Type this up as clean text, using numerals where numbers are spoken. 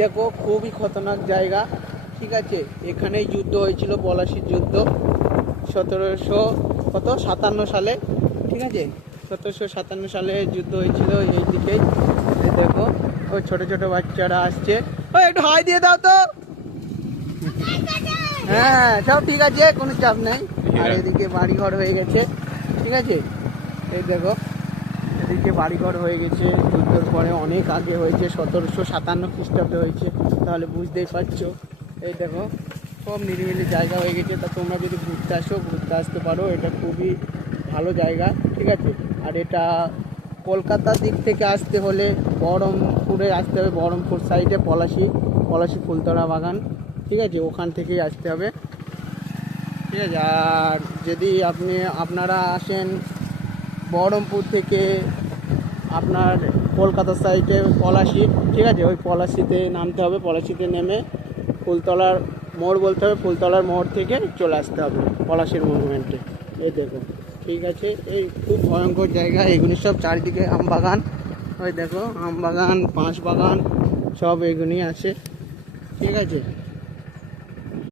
দেখো খুবই খতরনাক জায়গা, ঠিক আছে। এখানেই যুদ্ধ হয়েছিল, পলাশির যুদ্ধ 1757 সালে, ঠিক আছে। 1757 সালে যুদ্ধ হয়েছিল এইদিকেই। এই দেখো ওই ছোট ছোট বাচ্চারা আসছে, ওই একটু হাই দিয়ে দাও তো। হ্যাঁ সব ঠিক আছে, কোনো চাপ নেই। আর এদিকে বাড়িঘর হয়ে গেছে, ঠিক আছে। এই দেখো এদিকে বাড়িঘর হয়ে গেছে, যুদ্ধের পরে অনেক আগে হয়েছে, 1757 খ্রিস্টাব্দে হয়েছে, তাহলে বুঝতেই পারছো। এই দেখো সব নিরিবিলি জায়গা হয়ে গেছে। তা তোমরা যদি ঘুরতে আসো, ঘুরতে আসতে পারো, এটা খুবই ভালো জায়গা, ঠিক আছে। আর এটা কলকাতার দিক থেকে আসতে হলে বহরমপুরে আসতে হবে, বহরমপুর সাইডে পলাশি ফুলতলা বাগান, ঠিক আছে, ওখান থেকেই আসতে হবে, ঠিক আছে। আর যদি আপনারা আসেন বহরমপুর থেকে আপনার কলকাতা সাইডে পলাশি, ঠিক আছে, ওই পলাশিতে নামতে হবে। পলাশিতে নেমে ফুলতলার মোড় বলতে হবে, ফুলতলার মোড় থেকে চলে আসতে হবে পলাশির মনুমেন্টে। এই দেখো, ঠিক আছে। এই খুব ভয়ঙ্কর জায়গা, এগুলি সব চারিদিকে আম বাগান, ওই দেখো আম বাগান, বাঁশ বাগান, সব এগুলি আছে, ঠিক আছে।